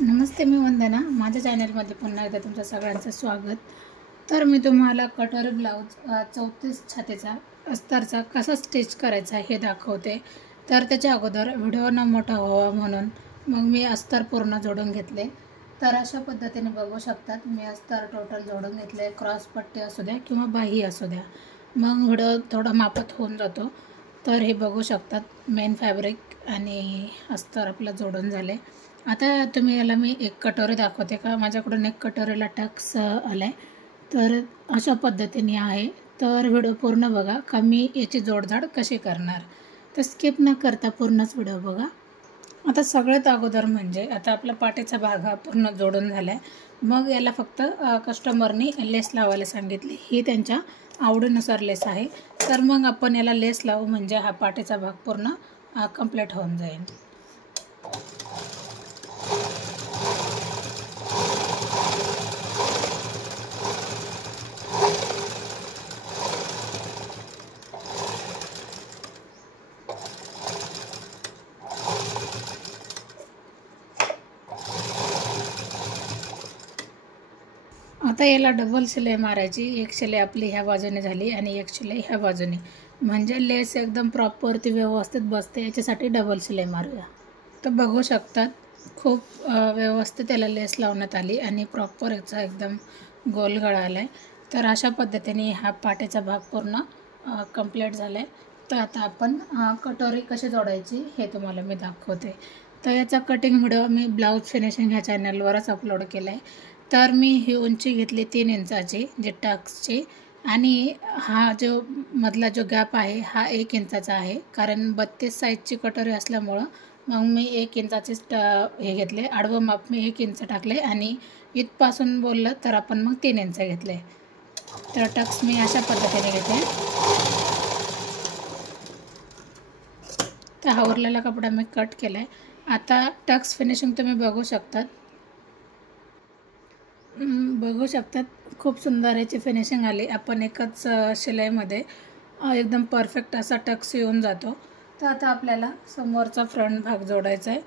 नमस्ते, मी वंदना. माझ्या चॅनलमध्ये पुन्हा एकदा तुमचं सगळ्यांचं स्वागत. तर मी तुम्हाला कटोरी ब्लाऊज 34 छातीचा अस्तरचा कसा स्टिच करायचा हे दाखवते. तर त्याच्या अगोदर व्हिडिओ न मोठा व्हावा म्हणून मग मी अस्तर पूर्ण जोडून घेतले. तर अशा पद्धतीने बघू शकतात. मी अस्तर टोटल जोडून घेतले. क्रॉस पट्टी असू द्या किंवा बाही असू द्या, मग व्हिडिओ थोडा मापात होऊन जातो. तर हे बघू शकतात, मेन फॅब्रिक आणि अस्तर आपलं जोडून झाले. आता तुम्ही याला मी एक कटोरी दाखवते का. माझ्याकडून एक कटोरीला टक्स आलाय. तर अशा पद्धतीने आहे. तर व्हिडिओ पूर्ण बघा का मी याची जोडजाड कशी करणार. तर स्किप न करता पूर्णच व्हिडिओ बघा. आता सगळ्यात अगोदर म्हणजे आता आपला पाठीचा भाग हा पूर्ण जोडून झाला आहे. मग याला फक्त कस्टमरनी लेस लावायला सांगितली. ही त्यांच्या आवडीनुसार लेस आहे. तर मग आपण याला लेस लावू म्हणजे हा पाठीचा भाग पूर्ण कंप्लीट होऊन जाईल. आता याला डबल शिलाई मारायची. एक शिलाई आपली ह्या बाजूने झाली आणि एक शिलाई ह्या बाजूने, म्हणजे लेस एकदम प्रॉपर ती व्यवस्थित बसते. याच्यासाठी डबल शिलाई मारूया. तर बघू शकतात, खूप व्यवस्थित याला लेस लावण्यात आली आणि प्रॉपर याचा एकदम गोल गळा आला आहे. तर अशा पद्धतीने हा पाठीचा भाग पूर्ण कंप्लीट झाला आहे. तर आता आपण कटोरी कशी जोडायची हे तुम्हाला मी दाखवते. तर याचा कटिंग व्हिडिओ मी ब्लाऊज फिनिशिंग ह्या चॅनलवरच अपलोड केला आहे. तर मी ही उंची घेतली 3 इंचाची जे टक्सची, आणि हा जो मधला जो गॅप आहे हा 1 इंचाचा आहे. कारण 32 साईजची कटोरी असल्यामुळं मग मी 1 इंचाचीच हे घेतले. आडवं माप मी 1 इंच टाकले आणि इथपासून बोललं तर आपण मग 3 इंच घेतले. तर टक्स मी अशा पद्धतीने घेते. तर हा उरलेला कपडा मी कट केला आहे. आता टक्स फिनिशिंग तुम्ही बघू शकतात. खूप सुंदर याची फिनिशिंग आली. आपण एकच शिलाईमध्ये एकदम परफेक्ट असा टक्स येऊन जातो. तर आता आपल्याला समोरचा फ्रंट भाग जोडायचा आहे.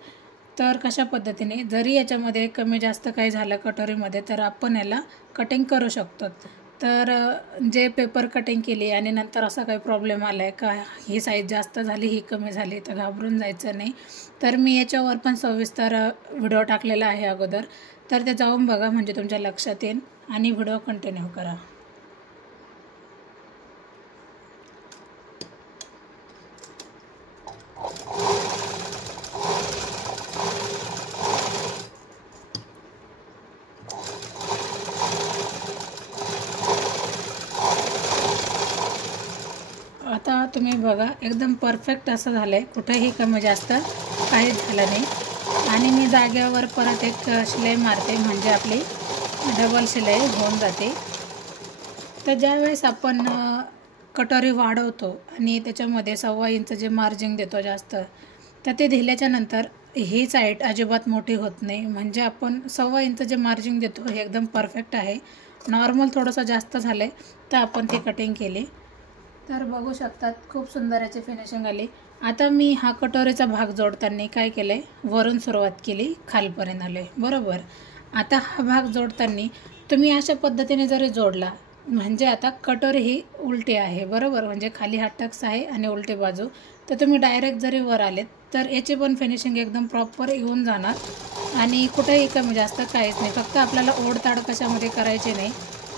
तर कशा पद्धतीने जरी याच्यामध्ये कमी जास्त काही झालं कटोरीमध्ये तर आपण याला कटिंग करू शकतो. तर जे पेपर कटिंग केली आणि नंतर असा काही प्रॉब्लेम आला आहे का ही साईज जास्त झाली ही कमी झाली तर घाबरून जायचं नाही. तर मी याच्यावर पण सविस्तर व्हिडिओ टाकलेला आहे अगोदर. तर ते जाऊन बघा म्हणजे तुमच्या लक्षात येईल आणि व्हिडिओ कंटिन्यू करा. आता तुम्ही बघा एकदम परफेक्ट असं झालं आहे. कुठेही कमी जास्त काही झालं नाही. आणि मी जागेवर परत एक शिलाई मारते म्हणजे आपली डबल शिलाई होऊन जाते. तर ज्यावेळेस आपण कटोरी वाढवतो आणि त्याच्यामध्ये 1.25 इंच जे मार्जिन देतो जास्त, तर ते दिल्याच्या नंतर ही साईड अजिबात मोठी होत नाही. म्हणजे आपण 1.25 इंच जे मार्जिन देतो हे एकदम परफेक्ट आहे. नॉर्मल थोडंसं जास्त झालं आहे तर आपण ती कटिंग केली. तर बघू शकतात खूप सुंदर याची फिनिशिंग आली. आता मी हा कटोरीचा भाग जोडताना काय केलं आहे, वरून सुरुवात केली, खालपर्यंत आले बरोबर. आता हा भाग जोडताना तुम्ही अशा पद्धतीने जरी जोडला म्हणजे आता कटोरी ही उलटी आहे बरोबर, म्हणजे खाली हा टक्स आहे आणि उलटी बाजू. तर तुम्ही डायरेक्ट जरी वर आलेत तर याची पण फिनिशिंग एकदम प्रॉपर येऊन जाणार आणि कुठेही कमी जास्त काहीच नाही. फक्त आपल्याला ओढताड कशामध्ये करायचे नाही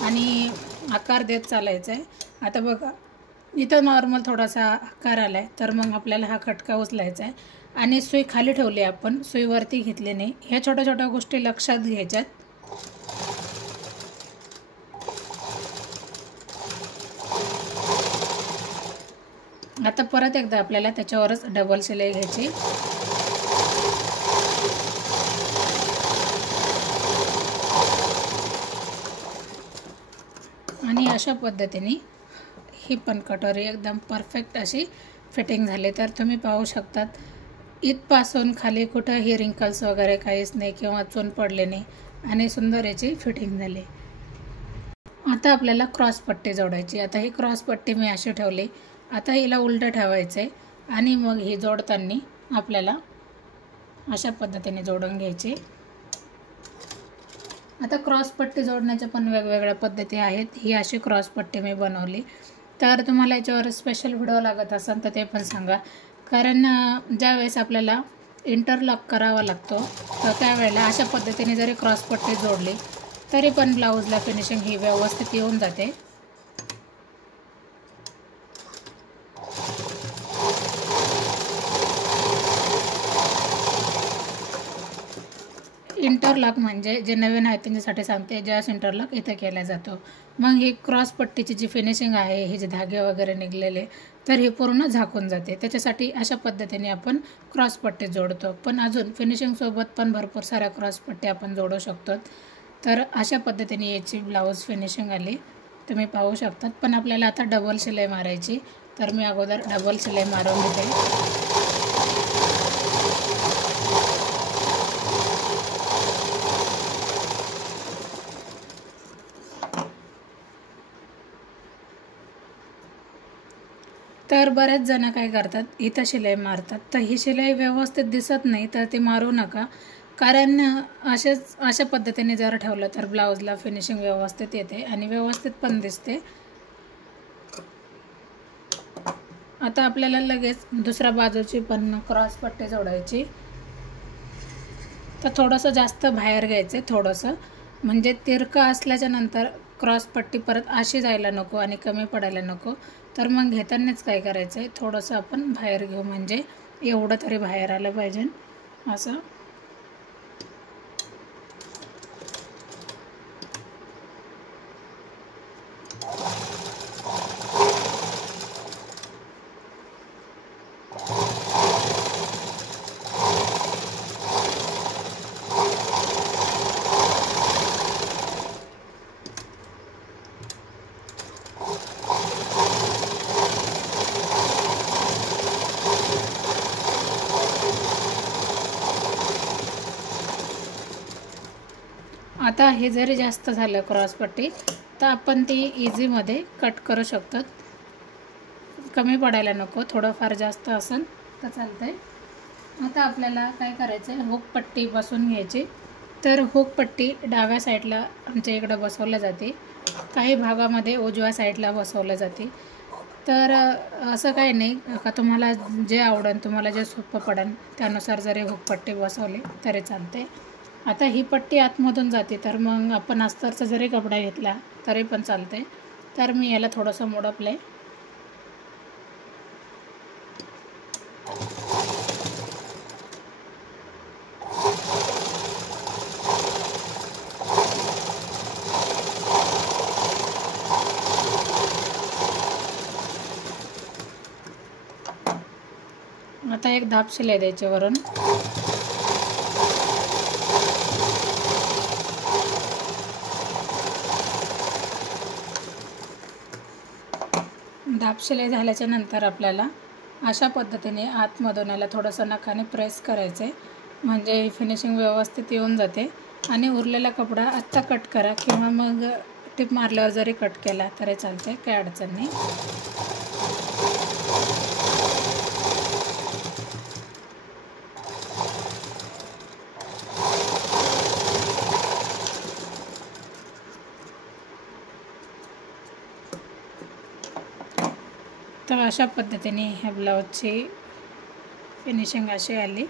आणि आकार देत चालायचं आहे. आता बघा इथं नॉर्मल थोडासा आकार आला आहे तर मग आपल्याला हा खटका उचलायचा आहे आणि सुई खाली ठेवली, आपण सुई वरती घेतली नाही. ह्या छोट्या छोट्या गोष्टी लक्षात घ्यायच्यात. आता परत एकदा आपल्याला त्याच्यावरच डबल शिलाई घ्यायची. आणि अशा पद्धतीने ही पण कटोरी एकदम परफेक्ट अशी फिटिंग झाली. तर तुम्ही पाहू शकतात इथपासून खाली कुठंही रिंकल्स वगैरे काहीच नाही किंवा चून पडले नाही आणि सुंदर याची फिटिंग झाली. आता आपल्याला क्रॉस पट्टी जोडायची. आता ही क्रॉस पट्टी मी अशी ठेवली. आता हिला उलटं ठेवायचं आहे आणि मग ही जोडताना आपल्याला अशा पद्धतीने जोडून घ्यायची. आता क्रॉसपट्टी जोडण्याच्या पण वेगवेगळ्या पद्धती आहेत. ही अशी क्रॉसपट्टी मी बनवली. तर तुम्हाला याच्यावर स्पेशल व्हिडिओ लागत असेल तर ते पण सांगा, कारण ज्यावेळेस आपल्याला इंटरलॉक करावा लागतो तर त्यावेळेला अशा पद्धतीने जरी क्रॉसपट्टी जोडली तरी पण ब्लाऊजला फिनिशिंग ही व्यवस्थित येऊन जाते. इंटरलॉक म्हणजे जे नवीन आहेत त्यांच्यासाठी सांगते, जॅस इंटरलॉक इथं केला जातो. मग ही क्रॉसपट्टीची जी फिनिशिंग आहे, हे जे धागे वगैरे निघलेले तर हे पूर्ण झाकून जाते. त्याच्यासाठी अशा पद्धतीने आपण क्रॉसपट्टी जोडतो. पण अजून फिनिशिंगसोबत पण भरपूर साऱ्या क्रॉसपट्टी आपण जोडू शकतो. तर अशा पद्धतीने याची ब्लाऊज फिनिशिंग आली, तुम्ही पाहू शकतात. पण आपल्याला आता डबल शिलाई मारायची, तर मी अगोदर डबल शिलाई मारून घेते. तर बरेच जण काय करतात, इथं शिलाई मारतात. तर ही शिलाई व्यवस्थित दिसत नाही, तर ती मारू नका. कारण अशा पद्धतीने जर ठेवलं तर ब्लाऊजला फिनिशिंग व्यवस्थित येते आणि व्यवस्थित पण दिसते. आता आपल्याला लगेच दुसऱ्या बाजूची पण क्रॉसपट्टी जोडायची. तर थोडंसं जास्त बाहेर घ्यायचं आहे, थोडंसं म्हणजे तिरकं असल्याच्या नंतर क्रॉसपट्टी परत अशी जायला नको आणि कमी पडायला नको. तर मग घेतानाच काय करायचं आहे, थोडंसं आपण बाहेर घेऊ, म्हणजे एवढं तरी बाहेर आलं पाहिजे असं. आता हे जरी जास्त झालं क्रॉसपट्टी तर आपण ती इझीमध्ये कट करू शकतो. कमी पडायला नको, थोडंफार जास्त असेल तर चालतंय. आता आपल्याला काय करायचं आहे, हुकपट्टी बसवून घ्यायची. तर हुकपट्टी डाव्या साईडला आमच्या इकडं बसवल्या जाते, काही भागामध्ये उजव्या साईडला बसवल्या जाते. तर असं काही नाही का, तुम्हाला जे आवडेल, तुम्हाला जे सोपं पडेल त्यानुसार जरी हुकपट्टी बसवली तरी चालते. आता ही पट्टी आतमधून जाते, तर मग आपण अस्तरचा जरी कपडा घेतला तरी पण चालते. तर मी याला थोडंसं मोडपलं आहे. आता एक धाप शिलाई द्यायची वरून. धाप शिलाई झाल्याच्या नंतर आपल्याला अशा पद्धतीने आतमधून याला थोडंसं नखाने प्रेस करायचं आहे, म्हणजे फिनिशिंग व्यवस्थित येऊन जाते. आणि उरलेला कपडा आत्ता कट करा किंवा मग टिप मारल्यावर जरी कट केला तरी चालते, काही अडचण नाही. तर अशा पद्धतीने ह्या ब्लाऊजची फिनिशिंग अशी आली,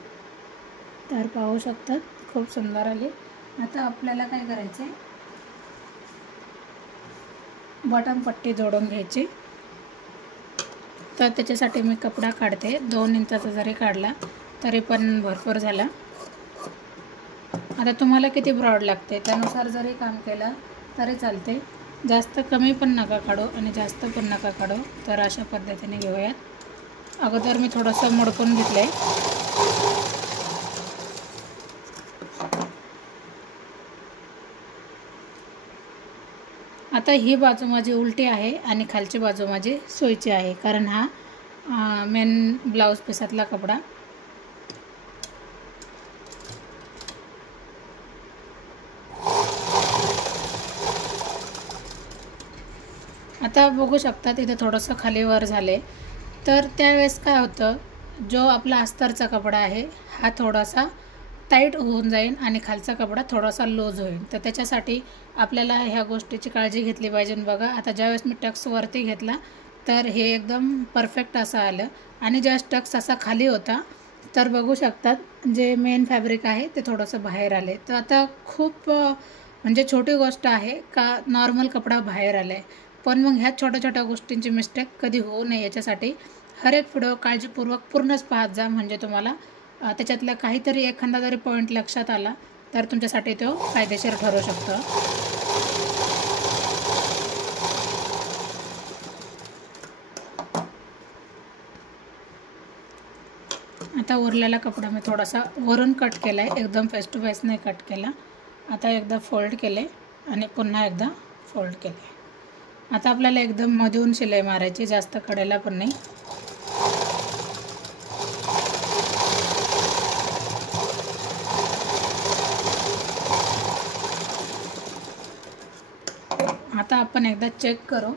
तर पाहू शकतात खूप सुंदर आली. आता आपल्याला काय करायचं आहे, बटन पट्टी जोडून घ्यायची. तर त्याच्यासाठी मी कपडा काढते, 2 इंचाचा जरी काढला तरी पण भरपूर झाला. आता तुम्हाला किती ब्रॉड लागते त्यानुसार जरी काम केलं तरी चालते, जास्त कमी पण नका काढू आणि जास्त पण नका काढू. तर अशा पद्धतीने घेऊयात. अगोदर मी थोडंसं मोडकून घेतलं आहे. आता ही बाजू माझी उलटी आहे आणि खालची बाजू माझी सोयीची आहे, कारण हा मेन ब्लाऊज पिसातला कपडा. आता बघू शकता इथे थोडंसं खाली वर झाले. तर त्यावेळेस काय होतं, जो आपला अस्तरचा कपडा आहे हा थोडासा टाईट होऊन जाईल आणि खालचा कपडा थोडासा लूज होईल. तर त्याच्यासाठी आपल्याला ह्या गोष्टीची काळजी घेतली पाहिजे. बघा आता ज्यावेळेस मी टक्स वरती घेतला तर हे एकदम परफेक्ट असं आलं आणि ज्यावेळेस टक्स असा खाली होता तर बघू शकतात जे मेन फॅब्रिक आहे ते थोडंसं बाहेर आले. तर आता खूप म्हणजे छोटी गोष्ट आहे का नॉर्मल कपडा बाहेर आला आहे, पण मग ह्या छोट्या छोट्या गोष्टींची मिस्टेक कधी होऊ नये याच्यासाठी हर एक व्हिडिओ काळजीपूर्वक पूर्णच पाहत जा. म्हणजे तुम्हाला त्याच्यातलं काहीतरी एखादा जरी पॉईंट लक्षात आला तर तुमच्यासाठी तो फायदेशीर ठरू शकतो. आता उरलेला कपडा मी थोडासा वरून कट केला आहे, एकदम फेस टू फेस नाही कट केला. आता एकदा फोल्ड केले आणि पुन्हा एकदा फोल्ड केले. आता आपल्याला एकदम मधून शिलाई मारायची, जास्त कडेला पण नाही. आता आपण एकदा चेक करू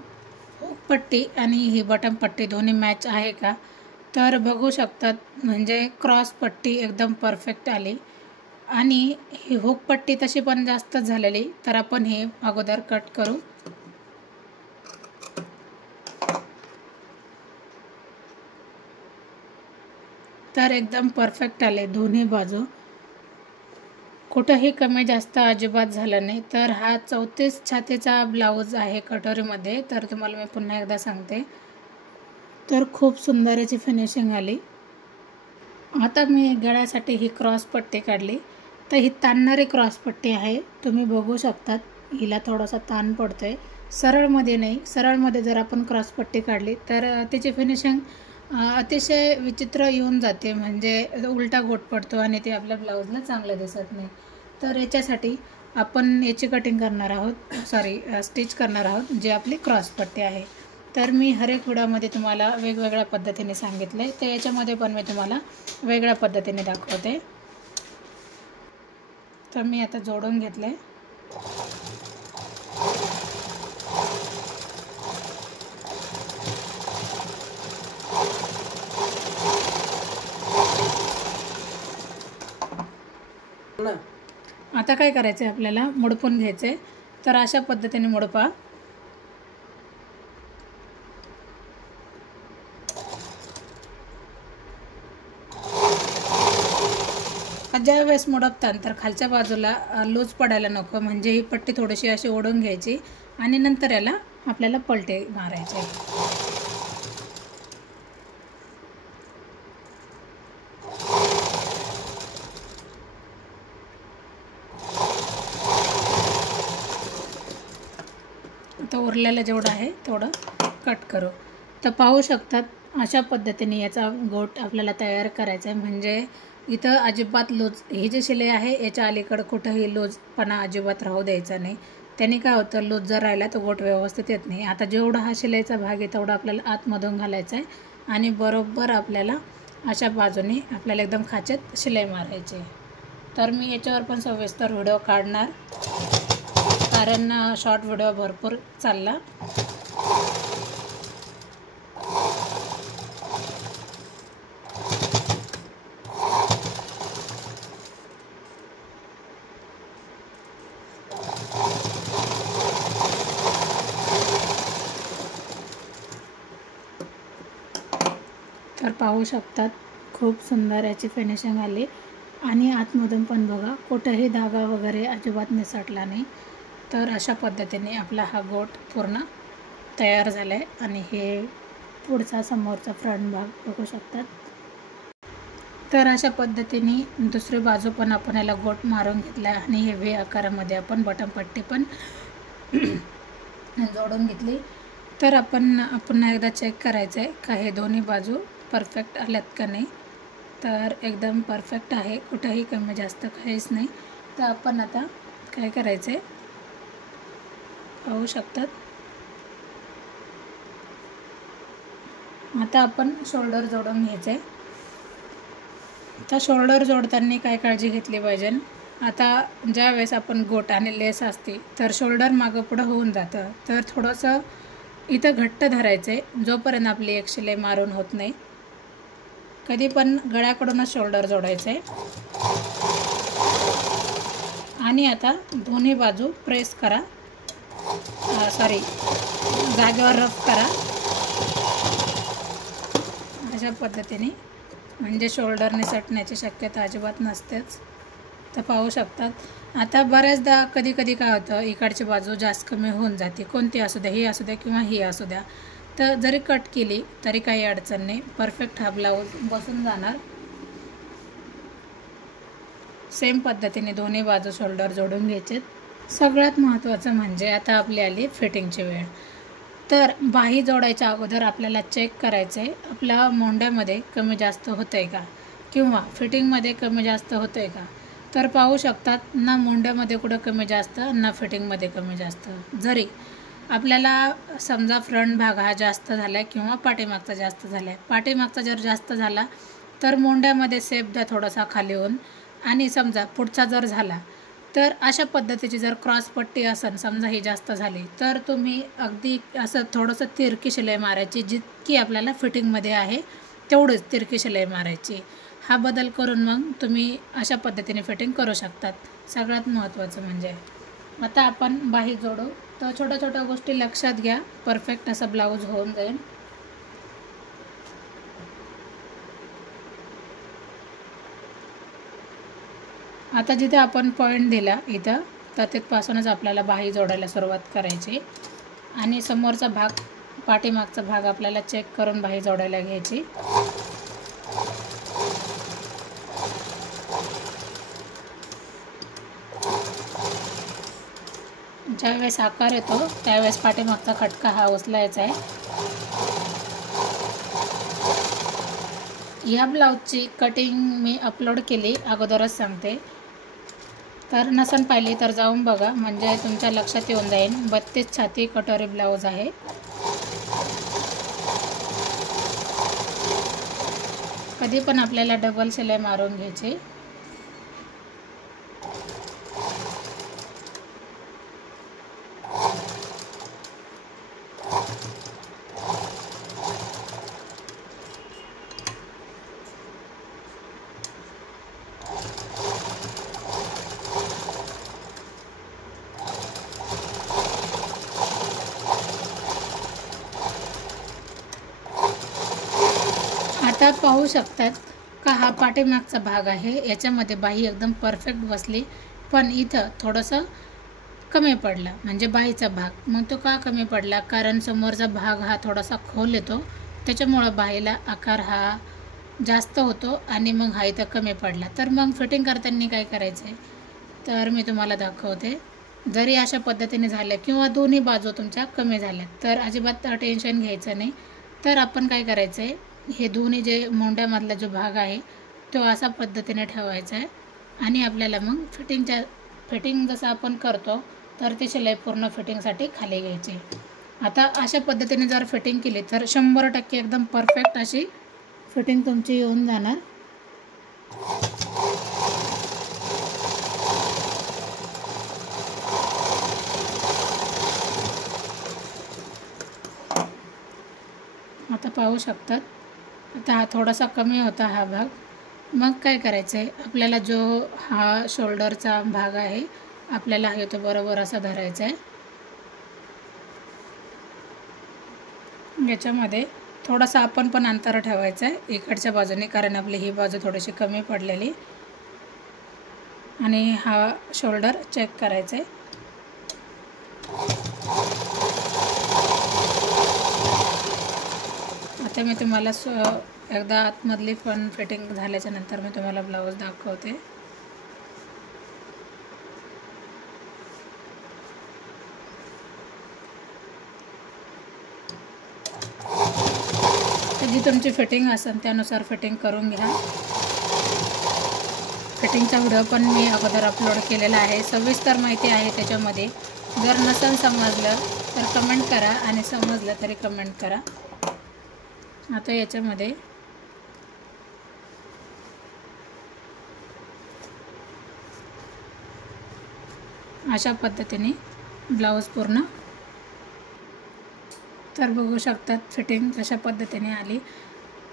पट्टी आणि ही बटन पट्टी दोन्ही मॅच आहे का. तर बघू शकतात म्हणजे क्रॉस पट्टी एकदम परफेक्ट आली आणि ही हुक पट्टी तशी पण जास्त झालेली. तर आपण हे अगोदर कट करू. तर एकदम परफेक्ट आले दोन्ही बाजू, कुठंही कमी जास्त अजिबात झालं नाही. तर हा 34 छातीचा ब्लाऊज आहे कटोरीमध्ये. तर तुम्हाला मी पुन्हा एकदा सांगते, तर खूप सुंदर याची फिनिशिंग आली. आता मी गळ्यासाठी ही क्रॉस पट्टी काढली. तर ही ताणणारी क्रॉस पट्टी आहे, तुम्ही बघू शकतात. हिला थोडासा ताण पडतोय, सरळमध्ये नाही. सरळमध्ये जर आपण क्रॉस पट्टी काढली तर त्याची फिनिशिंग अतिशय विचित्र येऊन जाते, म्हणजे उलटा गोट पडतो आणि ते आपल्या ब्लाऊजला चांगलं दिसत नाही. तर याच्यासाठी आपण याची कटिंग करणार आहोत, स्टिच करणार आहोत, जे आपली क्रॉस पट्टी आहे. तर मी हर एक व्हिडिओमध्ये तुम्हाला वेगवेगळ्या पद्धतीने सांगितलं आहे, तर याच्यामध्ये पण मी तुम्हाला वेगळ्या पद्धतीने दाखवते. तर मी आता जोडून घेतले. आता काय करायचं आहे, आपल्याला मुडपून घ्यायचं आहे. तर अशा पद्धतीने मुडपा. ज्या वेळेस मुडपतात तर खालच्या बाजूला लूज पडायला नको, म्हणजे ही पट्टी थोडीशी अशी ओढून घ्यायची आणि नंतर याला आपल्याला पलटे मारायचे. आता उरलेलं जेवढं आहे तेवढं कट करू. तर पाहू शकतात अशा पद्धतीने याचा गोट आपल्याला तयार करायचा आहे. म्हणजे इथं अजिबात लूज, ही जी शिलाई आहे याच्या अलीकडं कुठंही लूजपणा अजिबात राहू द्यायचा नाही. त्याने काय होतं, लूज जर राहिला तर गोट व्यवस्थित येत नाही. आता जेवढा हा शिलाईचा भाग आहे तेवढा आपल्याला आतमधून घालायचा आहे आणि बरोबर आपल्याला अशा बाजूने आपल्याला एकदम खाचेत शिलाई मारायची. तर मी याच्यावर पण सविस्तर व्हिडिओ काढणार, कारण शॉर्ट व्हिडिओ भरपूर चालला. तर पाहू शकतात खूप सुंदर याची फिनिशिंग आली आणि आतमधून पण बघा कुठेही धागा वगैरे अजिबात निसटला नाही. तर अशा पद्धतीने आपला हा गोट पूर्ण तयार झाला आहे आणि हे पुढचा समोरचा फ्रंट भाग बघू शकतात. तर अशा पद्धतीने दुसरी बाजू पण आपण याला गोट मारून घेतला आणि हे व्ही आकारामध्ये आपण बटन पट्टी पण जोडून घेतली. तर आपण पुन्हा एकदा चेक करायचं आहे का हे दोन्ही बाजू परफेक्ट आल्यात का नाही. तर एकदम परफेक्ट आहे, कुठंही कमी जास्त काहीच नाही. तर आपण आता काय करायचं आहे पाहू शकतात. आता आपण शोल्डर जोडून घ्यायचं आहे. आता शोल्डर जोडताना काय काळजी घेतली पाहिजे, आता ज्या वेळेस आपण गोट आणि लेस असते तर शोल्डर मागं पुढं होऊन जातं. तर थोडंसं इथं घट्ट धरायचं आहे जोपर्यंत आपली एक शिलाई मारून होत नाही. कधी पण गळ्याकडूनच शोल्डर जोडायचं आहे. आणि आता दोन्ही बाजू प्रेस करा, जागेवर रफ करा अशा पद्धतीने, म्हणजे शोल्डरने सटण्याची शक्यता अजिबात नसतेच. तर पाहू शकतात. आता बऱ्याचदा कधी कधी काय होतं, इकडची बाजू जास्त कमी होऊन जाते, कोणती असू द्या, ही असू द्या किंवा ही असू द्या. तर जरी कट केली तरी काही अडचण नाही, परफेक्ट हा ब्लाऊज बसून जाणार. सेम पद्धतीने दोन्ही बाजू शोल्डर जोडून घ्यायचे. सगळ्यात महत्त्वाचं म्हणजे आता आपली आली फिटिंगची वेळ. तर बाही जोडायच्या अगोदर आपल्याला चेक करायचं आहे आपल्या मोंड्यामध्ये कमी जास्त होतं आहे का, किंवा फिटिंगमध्ये कमी जास्त होतं आहे का. तर पाहू शकतात, ना मोंड्यामध्ये कुठं कमी जास्त, ना फिटिंगमध्ये कमी जास्त. जरी आपल्याला समजा फ्रंट भाग हा जास्त झाला आहे किंवा पाठीमागचा जास्त झाला आहे, पाठीमागचा जर जास्त झाला तर मोंड्यामध्ये सेप द्या थोडासा खाली होऊन. आणि समजा पुढचा जर झाला तर अशा पद्धतीची जर क्रॉस पट्टी असेल, समजा ही जास्त झाली, तर तुम्ही अगदी असं थोडंसं तिरकी शिलाई मारायची, जितकी आपल्याला फिटिंगमध्ये आहे तेवढीच तिरकी शिलाई मारायची. हा बदल करून मग तुम्ही अशा पद्धतीने फिटिंग करू शकतात. सगळ्यात महत्त्वाचं म्हणजे आता आपण बाही जोडू. तर छोट्या छोट्या गोष्टी लक्षात घ्या, परफेक्ट असा ब्लाऊज होऊन जाईल. आता जिथे आपण पॉईंट दिला इथं, तर तिथपासूनच आपल्याला बाही जोडायला सुरुवात करायची. आणि समोरचा भाग, पाठीमागचा भाग आपल्याला चेक करून बाही जोडायला घ्यायची. ज्यावेळेस आकार येतो त्यावेळेस पाठीमागचा खटका हा उचलायचा आहे. या ब्लाऊजची कटिंग मी अपलोड केली, अगोदरच सांगते. तर नसन पाहिली तर जाऊन बघा, म्हणजे तुमच्या लक्षात येऊन जाईल. 32 छाती कटोरी ब्लाऊज आहे. कधी पण आपल्याला डबल शिलाई मारून घ्यायची. आता पाहू शकतात का हा पाठीमागचा भाग आहे, याच्यामध्ये बाही एकदम परफेक्ट बसली, पण इथं थोडंसं कमी पडला, म्हणजे बाहीचा भाग. मग तो का कमी पडला, कारण समोरचा भाग हा थोडासा खोल येतो, त्याच्यामुळं बाहीला आकार हा जास्त होतो आणि मग हा इथं कमी पडला. तर मग फिटिंग करताना काय करायचं आहे, तर मी तुम्हाला दाखवते. जरी अशा पद्धतीने झालं किंवा दोन्ही बाजू तुमच्या कमी झाल्या तर अजिबात टेन्शन घ्यायचं नाही. तर आपण काय करायचं आहे, हे दोन्ही जे मोंड्यामधला जो भाग आहे तो अशा पद्धतीने ठेवायचा आहे. आणि आपल्याला मग फिटिंग जसं आपण करतो तर ती शिलाई पूर्ण फिटिंगसाठी खाली घ्यायची. आता अशा पद्धतीने जर फिटिंग केली तर 100% एकदम परफेक्ट अशी फिटिंग तुमची येऊन जाणार. आता पाहू शकतात, आता हा थोडासा कमी होता हा भाग. मग काय करायचं आहे, आपल्याला जो हा शोल्डरचा भाग आहे आपल्याला हे तो बरोबर असा धरायचा आहे. याच्यामध्ये थोडासा आपण पण अंतर ठेवायचं आहे इकडच्या बाजूने, कारण आपली ही बाजू थोडीशी कमी पडलेली. आणि हा शोल्डर चेक करायचा आहे. आता मी तुम्हाला एकदा आतमधली पण फिटिंग झाल्याच्या नंतर मी तुम्हाला ब्लाऊज दाखवते. तर जी तुमची फिटिंग असेल त्यानुसार फिटिंग करून घ्या. फिटिंगचा व्हिडिओ पण मी अगोदर अपलोड केलेला आहे, सविस्तर माहिती आहे त्याच्यामध्ये. जर नसेल समजलं तर कमेंट करा, आणि समजलं तरी कमेंट करा. आता याच्यामध्ये अशा पद्धतीने ब्लाऊज पूर्ण, तर बघू शकतात फिटिंग कशा पद्धतीने आली.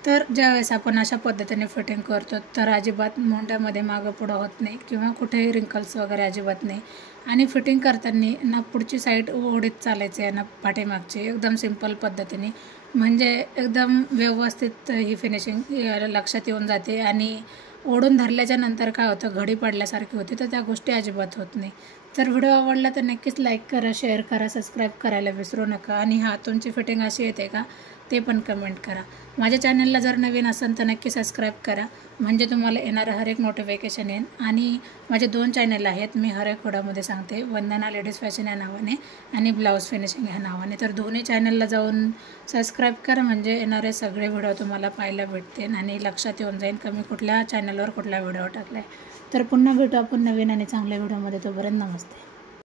तर ज्यावेळेस आपण अशा पद्धतीने फिटिंग करतो तर अजिबात मोंड्यामध्ये मागं पुढं होत नाही किंवा कुठेही रिंकल्स वगैरे अजिबात नाही. आणि फिटिंग करताना ना पुढची साईड ओढीत चालायचं आहे ना पाठीमागची, एकदम सिंपल पद्धतीने, म्हणजे एकदम व्यवस्थित ही फिनिशिंग लक्षात येऊन जाते. आणि ओढून धरल्याच्या नंतर काय होतं, घडी पडल्यासारखी होती, तर त्या गोष्टी अजिबात होत नाही. तर व्हिडिओ आवडला तर नक्कीच लाईक करा, शेअर करा, सबस्क्राईब करायला विसरू नका. आणि हां, तुमची फिटिंग अशी येते का ते पण कमेंट करा. माझ्या चॅनलला जर नवीन असेल तर नक्की सबस्क्राईब करा, म्हणजे तुम्हाला येणारं हर एक नोटिफिकेशन येईल. आणि माझे 2 चॅनल आहेत, मी हर एक व्हिडिओमध्ये सांगते, वंदना लेडीज फॅशन या नावाने आणि ब्लाऊज फिनिशिंग ह्या नावाने. तर दोन्ही चॅनलला जाऊन सबस्क्राईब करा, म्हणजे येणारे सगळे व्हिडिओ तुम्हाला पाहायला भेटतील आणि लक्षात येऊन जाईल का मी कुठल्या चॅनलवर कुठला व्हिडिओ टाकला आहे. तर पुन्हा भेटू आपण नवीन आणि चांगल्या व्हिडिओमध्ये. तोपर्यंत नमस्ते.